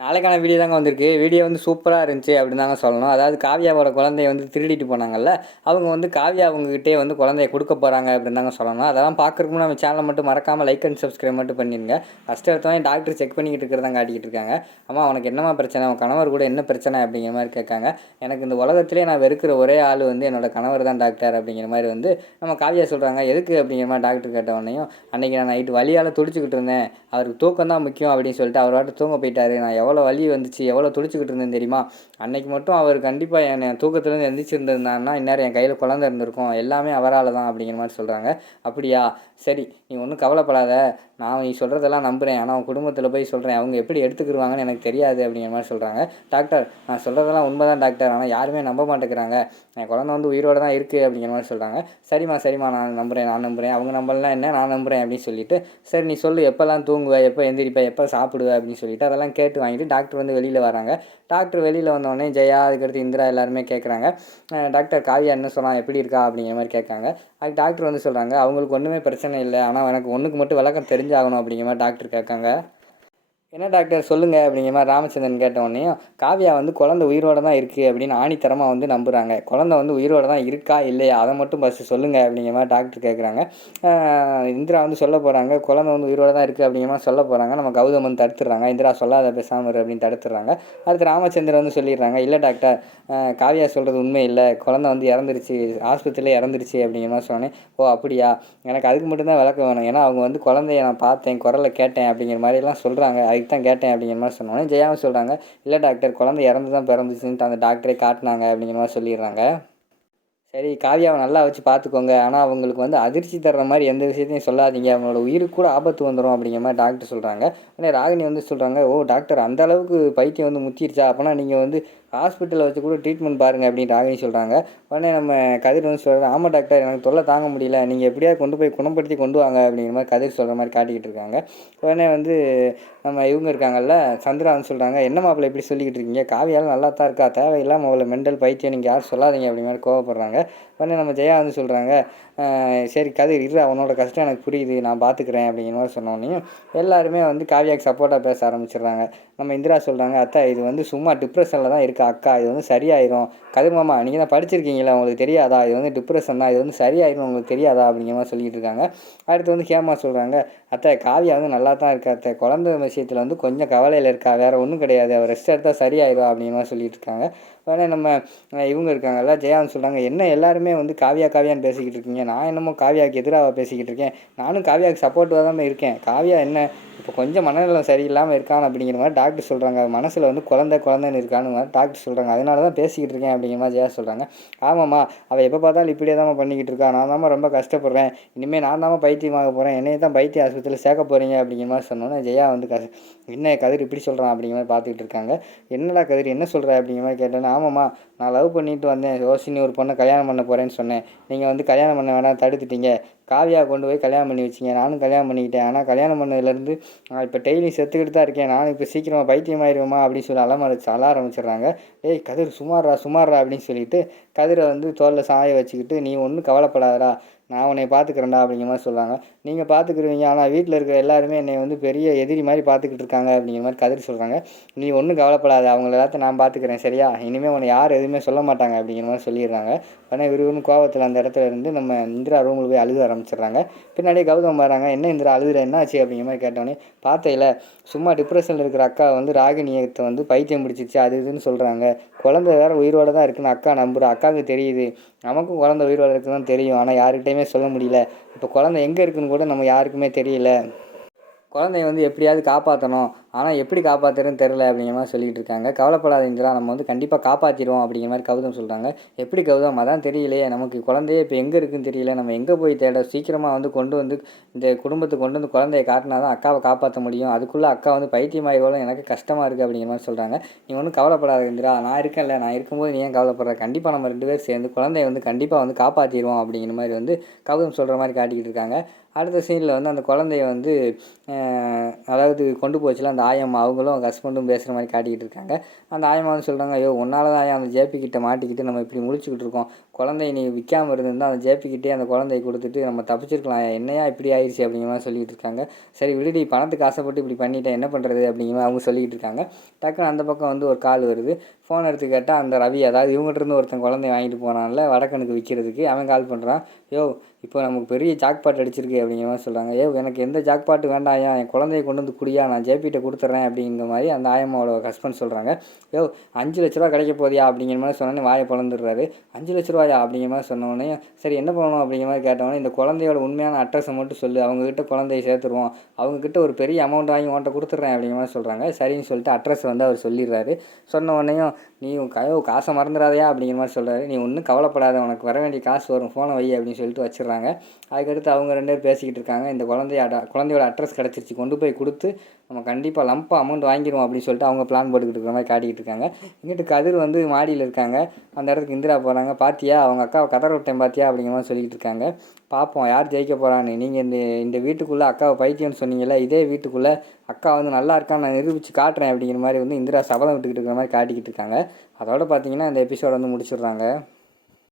நாளைக்கான வீடியோ தாங்க வந்திருக்கு. வீடியோ வந்து சூப்பராக இருந்துச்சு அப்படின்னு தாங்க சொல்லணும். அதாவது காவியாவோட குழந்தைய வந்து திருடிட்டு போனாங்கல்ல, அவங்க வந்து காவியா அவங்ககிட்டயே வந்து குழந்தைய கொடுக்க போகிறாங்க அப்படின்னு தாங்க சொல்லணும். அதெல்லாம் பார்க்குறதுக்கு முன்னாடி நம்ம சேனலை மட்டும் மறக்காமல் லைக் அண்ட் சப்ஸ்கிரைப் மட்டும் பண்ணிடுங்க. ஃபஸ்ட்டு எடுத்தவங்க டாக்டர் செக் பண்ணிக்கிட்டு இருக்கிறதான் காட்டிக்கிட்டு இருக்காங்க. அம்மா உனக்கு என்னம்மா பிரச்சனை, உன் கணவர் கூட என்ன பிரச்சனை அப்படிங்கிற மாதிரி கேட்காங்க. எனக்கு இந்த உலகத்திலே நான் வெறுக்கிற ஒரே ஆள் வந்து என்னோட கணவர் தான் டாக்டர் அப்படிங்கிற மாதிரி வந்து நம்ம காவியா சொல்கிறாங்க. எதுக்கு அப்படிங்கிற மாதிரி டாக்டர் கேட்ட உடனேயும், அன்றைக்கி நான் நைட்டு வலியால் துடிச்சிக்கிட்டு இருந்தேன், அவருக்கு தூக்கம் தான் முக்கியம் அப்படின்னு சொல்லிட்டு அவர் வாட்டு தூங்க போயிட்டாரு. நான் எவ்வளோ வலி வந்துச்சு, எவ்வளோ துடிச்சிக்கிட்டு இருந்தேன் தெரியுமா? அன்னைக்கு மட்டும் அவர் கண்டிப்பாக என் தூக்கத்துலேருந்து எந்திரிச்சிருந்திருந்தாருன்னா இந்நேரம் என் கையில் குழந்தை இருந்திருக்கும். எல்லாமே அவரால் தான் அப்படிங்கிற மாதிரி சொல்கிறாங்க. அப்படியா, சரி நீ ஒன்றும் கவலைப்படாத, நீ சொல்கிறதெல்லாம் நம்புகிறேன். ஆனால் அவன் குடும்பத்தில் போய் சொல்கிறேன், அவங்க எப்படி எடுத்துக்கிடுவாங்கன்னு எனக்கு தெரியாது அப்படிங்கிற மாதிரி சொல்கிறாங்க. டாக்டர் நான் சொல்கிறதெல்லாம் உண்மை தான் டாக்டர், ஆனால் யாருமே நம்ப மாட்டேங்கிறாங்க. என் குழந்தை வந்து உயிரோடு தான் இருக்குது அப்படிங்கிற மாதிரி சொல்கிறாங்க. சரிம்மா நான் நம்புகிறேன், அவங்க நம்பலாம் என்ன, நான் நம்புகிறேன் அப்படின்னு சொல்லிட்டு, சரி நீ சொல்லு எப்போல்லாம் தூங்குவேன், எப்போ எந்திரிப்பேன், எப்போ சாப்பிடுவேன் அப்படின்னு சொல்லிட்டு அதெல்லாம் கேட்டு வாங்கிட்டு டாக்டர் வந்து வெளியில் வராங்க. டாக்டர் வெளியில் வந்தோடனே ஜெயா அதுக்கடுத்து இந்திரா எல்லாருமே கேட்குறாங்க, டாக்டர் காவியா என்ன சொன்னால் எப்படி இருக்கா அப்படிங்கிற மாதிரி கேட்காங்க. அதுக்கு டாக்டர் வந்து சொல்கிறாங்க, அவங்களுக்கு ஒன்றுமே பிரச்சனை இல்லை, ஆனால் எனக்கு ஒன்றுக்கு மட்டும் விளக்கம் தெரிஞ்சாகணும் அப்படிங்கிற மாதிரி டாக்டர் கேட்காங்க. என்ன டாக்டர் சொல்லுங்கள் அப்படிங்கிற மாதிரி ராமச்சந்திரன் கேட்டவொடனேயும், காவியா வந்து குழந்தை உயிரோடு தான் இருக்குது அப்படின்னு ஆணித்தரமாக வந்து நம்புகிறாங்க. குழந்தை வந்து உயிரோடு தான் இருக்கா இல்லையா அதை மட்டும் ஃபஸ்ட்டு சொல்லுங்கள் அப்படிங்கிற மாதிரி டாக்டர் கேட்குறாங்க. இந்திரா வந்து சொல்ல போகிறாங்க, குழந்தை வந்து உயிரோடு தான் இருக்குது அப்படிங்கிற மாதிரி சொல்ல போகிறாங்க. நம்ம கௌதம் வந்து தடுத்துடுறாங்க. இந்திரா சொல்லாத பேசாமல் இரு அப்படின்னு தடுத்துடுறாங்க. அடுத்து ராமச்சந்திரன் வந்து சொல்லிடுறாங்க, இல்லை டாக்டர் காவியா சொல்கிறது உண்மை இல்லை, குழந்தை வந்து இறந்துருச்சு, ஆஸ்பத்திரியில் இறந்துருச்சு அப்படிங்கிற மாதிரி சொன்னேன். ஓ அப்படியா, எனக்கு அதுக்கு மட்டும்தான் விளக்கம் வேணும், ஏன்னா அவங்க வந்து குழந்தைய நான் பார்த்தேன், குரலை கேட்டேன் அப்படிங்கிற மாதிரிலாம் சொல்கிறாங்க, அதுக்கு தான் கேட்டேன் அப்படிங்கிற மாதிரி சொன்னோன்னே ஜெயாவும் சொல்கிறாங்க, இல்லை டாக்டர் குழந்தை இறந்து தான் பிறந்துச்சுன்ட்டு அந்த டாக்டரே காட்டினாங்க அப்படிங்கிற மாதிரி சொல்லிடுறாங்க. சரி காவியாவை நல்லா வச்சு பார்த்துக்கோங்க, ஆனால் அவங்களுக்கு வந்து அதிர்ச்சி தர்ற மாதிரி எந்த விஷயத்தையும் சொல்லாதீங்க, அவங்களோட உயிருக்கு கூட ஆபத்து வந்துடும் அப்படிங்கிற மாதிரி டாக்டர் சொல்கிறாங்க. உடனே ராகினி வந்து சொல்கிறாங்க, ஓ டாக்டர் அந்த அளவுக்கு பைத்தியம் வந்து முத்திருச்சா, அப்போனா நீங்கள் வந்து ஹாஸ்பிட்டலில் வச்சு கூட ட்ரீட்மெண்ட் பாருங்கள் அப்படின்னு ராகினி சொல்கிறாங்க. உடனே நம்ம கதிர் வந்து சொல்கிறாங்க, ஆமாம் டாக்டர் எனக்கு தொல்லை தாங்க முடியல, நீங்கள் எப்படியாவது கொண்டு போய் குணப்படுத்தி கொண்டு வாங்க அப்படிங்கிற மாதிரி கதிர் சொல்கிற மாதிரி காட்டிக்கிட்டு இருக்காங்க. உடனே வந்து நம்ம இவங்க இருக்காங்கல்ல சந்திரா வந்து சொல்கிறாங்க, என்ன மாப்பிள்ளை இப்படி சொல்லிக்கிட்டு இருக்கீங்க, காவியால் நல்லா தான் இருக்கா, தேவையில்லாமல் அவ்வளோ மெண்டல் பைத்தியம் நீங்கள் யாரும் சொல்லாதீங்க அப்படிங்கிற மாதிரி கோவப்படுறாங்க. உடனே நம்ம ஜெயா வந்து சொல்கிறாங்க, சரி கதிர் இரு, அவனோட கஷ்டம் எனக்கு புரியுது, நான் பார்த்துக்கிறேன் அப்படிங்கிற மாதிரி சொன்னோன்னையும் எல்லாருமே வந்து காவியாவுக்கு சப்போர்ட்டாக பேச ஆரம்பிச்சிடுறாங்க. நம்ம இந்திரா சொல்கிறாங்க, அத்தா இது வந்து சும்மா டிப்ரெஷனில் தான் இருக்கா அக்கா, இது வந்து சரியாயிரும். கதிர் மாமா நீங்கள் தான் படிச்சிருக்கீங்களா, உங்களுக்கு தெரியாதா, இது வந்து டிப்ரெஷன் தான், இது வந்து சரியாயிரும் உங்களுக்கு தெரியாதா அப்படிங்கிற மாதிரி சொல்லிட்டு இருக்காங்க. அடுத்து வந்து ஹேமா சொல்கிறாங்க, அத்தை காவியா வந்து நல்லா தான் இருக்கா அத்தை, குழந்தை விஷயத்தில் வந்து கொஞ்சம் கவலையில் இருக்கா, வேறு ஒன்றும் கிடையாது, அவர் ரெஸ்ட் எடுத்தால் சரியாயிடும் அப்படிங்கிற மாதிரி சொல்லிட்டு இருக்காங்க. உடனே நம்ம இவங்க இருக்காங்கல்ல ஜெயான்னு சொல்கிறாங்க, என்ன எல்லாருமே வந்து காவியான்னு பேசிக்கிட்டு இருக்கீங்க, நான் என்னமோ காவியாவுக்கு எதிராக பேசிக்கிட்டு இருக்கேன், நானும் காவியாவுக்கு சப்போர்ட்டிவாக தான் இருக்கேன், காவியா என்ன இப்போ கொஞ்சம் மனநலம் சரியில்லாமல் இருக்கான் அப்படிங்கிற மாதிரி டாக்டர் சொல்கிறாங்க, மனசில் வந்து குழந்தைன்னு இருக்கான்னு மாதிரி டாக்டர் சொல்கிறாங்க, அதனால தான் பேசிக்கிட்டு இருக்கேன் அப்படிங்கிற மாதிரி ஜெயா சொல்கிறாங்க. ஆமாம்மா அவள் எப்போ பார்த்தாலும் இப்படியே தான் பண்ணிக்கிட்டு இருக்கா, நான் தான் ரொம்ப கஷ்டப்படுறேன், இனிமேல் நான் தான் பைத்தியமாக போகிறேன், என்னையை தான் பைத்திய ஆஸ்பத்திரியில் சேர்க்க போகிறீங்க அப்படிங்கிற மாதிரி சொன்னோன்னே ஜெயா வந்து என்ன கதிர் இப்படி சொல்கிறான் அப்படிங்கிற மாதிரி பார்த்துக்கிட்டு இருக்காங்க. என்னடா கதிர் என்ன சொல்கிற அப்படிங்கிற மாதிரி கேட்டேன்னா, ஆமாம்மா நான் லவ் பண்ணிட்டு வந்தேன், ரோஷினி ஒரு பொண்ணை கல்யாணம் பண்ண போகிறேன்னு சொன்னேன், நீங்கள் வந்து கல்யாணம் பண்ண வேணாம் தடுத்துட்டீங்க, காவியா கொண்டு போய் கல்யாணம் பண்ணி வச்சிங்க, நானும் கல்யாணம் பண்ணிக்கிட்டேன், ஆனால் கல்யாணம் பண்ணதுலேருந்து நான் இப்போ டெய்லி செத்துக்கிட்டு தான் இருக்கேன், நானும் இப்போ சீக்கிரமாக பைத்தியமாயிருவேமா அப்படின்னு சொல்லி அழ ஆரம்பிச்சிடுறாங்க. ஏய் கதிர் சுமார்ரா அப்படின்னு சொல்லிட்டு கதிரை வந்து தோளில் சாய வச்சுக்கிட்டு, நீ ஒன்றும் கவலைப்படாதடா, நான் உன்னை பார்த்துக்கிறேன்டா அப்படிங்கிற மாதிரி சொல்கிறாங்க. நீங்கள் பார்த்துக்குருவீங்க, ஆனால் வீட்டில் இருக்கிற எல்லாருமே என்னை வந்து பெரிய எதிரி மாதிரி பார்த்துக்கிட்டு இருக்காங்க அப்படிங்கிற மாதிரி கதிர் சொல்கிறாங்க. நீ ஒன்றும் கவலைப்படாத, அவங்கள எல்லாத்தையும் நான் பார்த்துக்கிறேன் சரியா, இனிமேல் உன்னை யார் எதுவுமே சொல்ல மாட்டாங்க அப்படிங்கிற மாதிரி சொல்லிடுறாங்க. ஆனால் இவருன்னு கோவத்தில் அந்த இடத்துல இருந்து நம்ம இந்திரா ரூமில் போய் அழுக ஆரம்பிச்சிடுறாங்க. பின்னாடியே கௌதம் வராங்க, என்ன இந்திரா அழுகுற என்ன ஆச்சு அப்படிங்கிற மாதிரி கேட்டோன்னே, பார்த்தையில சும்மா டிப்ரெஷனில் இருக்கிற அக்கா வந்து ராகினியத்தை வந்து பைத்தியம் பிடிச்சிச்சு அது இதுன்னு சொல்கிறாங்க, குழந்தை வேறு உயிரோடு தான் இருக்குன்னு அக்கா நம்புகிறா, அக்காவுக்கு தெரியுது, நமக்கும் குழந்தை உயிரோடு இருக்குன்னு தெரியும், ஆனால் யார்கிட்டையுமே சொல்ல முடியல, இப்போ குழந்தை எங்கே இருக்குன்னு கூட நம்ம யாருக்குமே தெரியல, குழந்தைய வந்து எப்படியாவது காப்பாற்றணும், ஆனால் எப்படி காப்பாற்றுறதுன்னு தெரில அப்படிங்கிற மாதிரி சொல்லிகிட்டு இருக்காங்க. கவலைப்படாதீங்களா, நம்ம வந்து கண்டிப்பாக காப்பாற்றிடுவோம் அப்படிங்கிற மாதிரி கௌதம் சொல்கிறாங்க. எப்படி கௌதம், அதான் தெரியலையே, நமக்கு குழந்தையே இப்போ எங்கே இருக்குதுன்னு தெரியல, நம்ம எங்கே போய் தேட, சீக்கிரமாக வந்து கொண்டு வந்து இந்த குடும்பத்துக்கு கொண்டு வந்து குழந்தைய காட்டினா தான் அக்காவை காப்பாற்ற முடியும், அதுக்குள்ளே அக்கா வந்து பைத்தியமாயிரோலும் எனக்கு கஷ்டமாக இருக்குது அப்படிங்கிற மாதிரி சொல்கிறாங்க. நீ ஒன்றும் கவலைப்படாத இந்திரா, நான் இருக்கேன்ல, நான் இருக்கும்போது நீ ஏன் கவலைப்படுற, கண்டிப்பாக நம்ம 2 பேர் சேர்ந்து குழந்தைய வந்து கண்டிப்பாக வந்து காப்பாற்றிடுவோம் அப்படிங்கிற மாதிரி வந்து கௌதம் சொல்கிற மாதிரி காட்டிக்கிட்டு இருக்காங்க. அடுத்த சீனில் வந்து அந்த குழந்தைய வந்து அதாவது கொண்டு போச்சுல அந்த அந்த ஆயம்மா அவங்களும் அவங்க ஹஸ்பண்டும் பேசுகிற மாதிரி காட்டிக்கிட்டு இருக்காங்க. அந்த ஆயம்மா வந்து சொல்கிறாங்க, ஐயோ உன்னால தான் அந்த ஜேபி கிட்ட மாட்டிக்கிட்டு நம்ம இப்படி முழிச்சுக்கிட்டு இருக்கோம். குழந்தைய நீ விற்காமல் இருந்திருந்தால் அந்த ஜேபிக்கிட்டே அந்த குழந்தைய கொடுத்துட்டு நம்ம தப்பிச்சிருக்கலாம், என்னையா இப்படி ஆயிடுச்சு அப்படிங்கிற மாதிரி சொல்லிக்கிட்டு இருக்காங்க. சரி விடுடி, பணத்துக்கு ஆசைப்பட்டு இப்படி பண்ணிட்டேன், என்ன பண்ணுறது அப்படிங்கிற மாதிரி அவங்க சொல்லிக்கிட்டு இருக்காங்க. டக்குன்னு அந்த பக்கம் வந்து ஒரு கால் வருது. ஃபோன் எடுத்து கேட்டால் அந்த ரவி, அதாவது இவங்ககிட்ட ஒருத்தன் குழந்தைய வாங்கிட்டு போனான்ல வடக்கனுக்கு விற்கிறதுக்கு, அவன் கால் பண்ணுறான். யோ இப்போ நமக்கு பெரிய ஜாக்பாட் அடிச்சிருக்கு அப்படிங்கிற மாதிரி சொல்கிறாங்க. எனக்கு எந்த ஜாக்பாட்டு வேண்டாயா, என் குழந்தைய கொண்டு வந்து குடியா, நான் ஜேபிகிட்ட கொடுத்துட்றேன் அப்படிங்கிற மாதிரி அந்த ஆயம்மாவோட ஹஸ்பண்ட் சொல்கிறாங்க. 5 லட்ச ரூபா கிடைக்க போதியா அப்படிங்கிற மாதிரி சொன்னோன்னே வாயை பிளந்துடுறாரு. 5 லட்ச ரூபாயா அப்படிங்கிற மாதிரி சொன்னோடனே சரி என்ன பண்ணணும் அப்படிங்கிற மாதிரி கேட்டவொடனே, இந்த குழந்தையோட உண்மையான அட்ரஸை மட்டும் சொல்லு, அவங்ககிட்ட குழந்தைய சேர்த்துருவோம், அவங்கக்கிட்ட ஒரு பெரிய அமௌண்ட் வாங்கி உன்ட்ட கொடுத்துட்றேன் அப்படிங்கிற மாதிரி சொல்கிறாங்க. சரின்னு சொல்லிட்டு அட்ரஸ் வந்து அவர் சொல்லிடுறாரு. சொன்ன உடனேயும் நீ காசை மறந்துடாதையா அப்படிங்கிற மாதிரி சொல்கிறாரு. நீ ஒன்றும் கவலைப்படாத, உனக்கு வர வேண்டிய காசு வரும், ஃபோனை வை அப்படின்னு சொல்லிட்டு வச்சிடுறாங்க. அதுக்கடுத்து அவங்க 2 பேர் பேசிக்கிட்டு இருக்காங்க. இந்த குழந்தையோட அட்ரஸ் கிடச்சிருச்சு, கொண்டு போய் கொடுத்து நம்ம கண்டிப்பாக லம்பாக அமௌண்ட் வாங்கிடுவோம் அப்படின்னு சொல்லிட்டு அவங்க பிளான் போட்டுக்கிட்டு இருக்கிற மாதிரி காட்டிக்கிட்டு இருக்காங்க. இங்கிட்டு கதிர் வந்து மாடியில் இருக்காங்க. அந்த இடத்துக்கு இந்திரா போகிறாங்க. பாத்தியா அவங்க அக்காவை கதற விட்டேன் பாத்தியா அப்படிங்கிற மாதிரி சொல்லிக்கிட்டு இருக்காங்க. பார்ப்போம் யார் ஜெயிக்க போகிறான்னு. நீங்கள் இந்த வீட்டுக்குள்ளே அக்காவை பைத்தியம்னு சொன்னீங்கல்ல, இதே வீட்டுக்குள்ளே அக்கா வந்து நல்லா இருக்கான்னு நான் நிரூபித்து காட்டுறேன் அப்படிங்கிற மாதிரி வந்து இந்திரா சபதம் விட்டுக்கிட்டு இருக்கிற மாதிரி காட்டிக்கிட்டு இருக்காங்க. அதோட பார்த்தீங்கன்னா இந்த எபிசோட் வந்து முடிச்சிடுறாங்க.